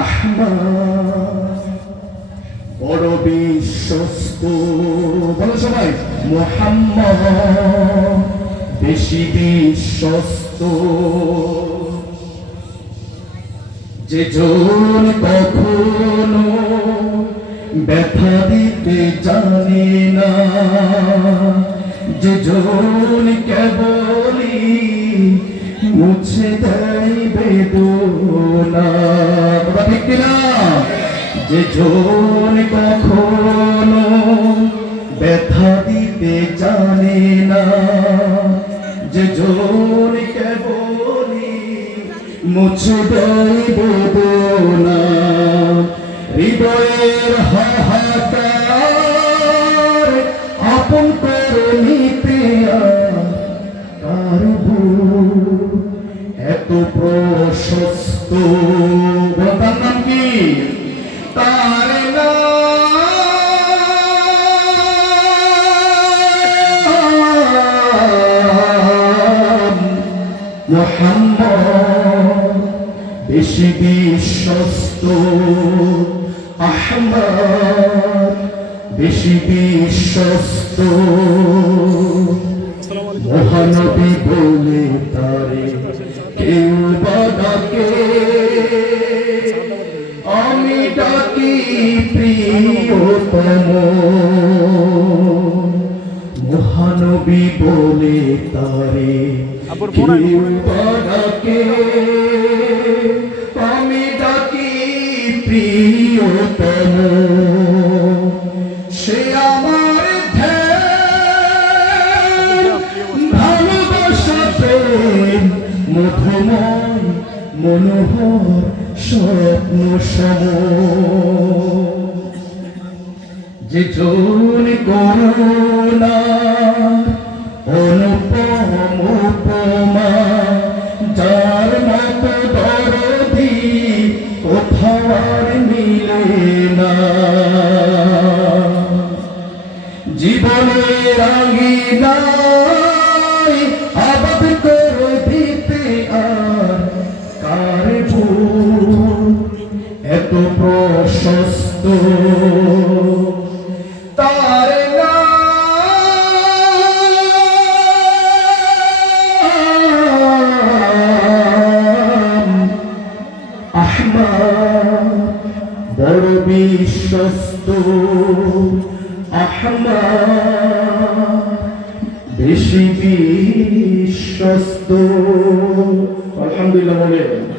আহমদ বড় বিশ্বস্ত, বলো সবাই। মুহাম্মদ বেশি বিশ্বস্ত, যে জন কখনো ব্যথা দিতে জানে না, যে জন কেবলই মুছে দেয় বেদনা, ঠিক না? যে জন কখনো ব্যথা দিতে জানে না, যে জন কেবলই মুছে দেয় বেদনা, হৃদয়ের হাহাকার আপন করে নিতে এত প্রশস্ত, তার নাম কি? তার নাম মুহাম্মদ বেশি বিশ্বস্ত, আহমদ বেশি বিশ্বস্ত, মহানবী বলে তারে কেউ বা ডাকে, আমি ডাকি প্রিয়তম। মহানবী বলে তারে কেউ বা ডাকে, আমি ডাকি প্রিয়তম। সে আমার মধুময় মনোহর স্বপ্ন সম, যে জন করুণা অনুপম উপমা, যার মতো দরদি কোথাও আর মিলে না। জীবনের আঙিনায় আবাদ করে দিতে আর কার ভুল এত প্রশস্ত, তার নাম আহমদ বড় বিশ্বস্ত, আহমদ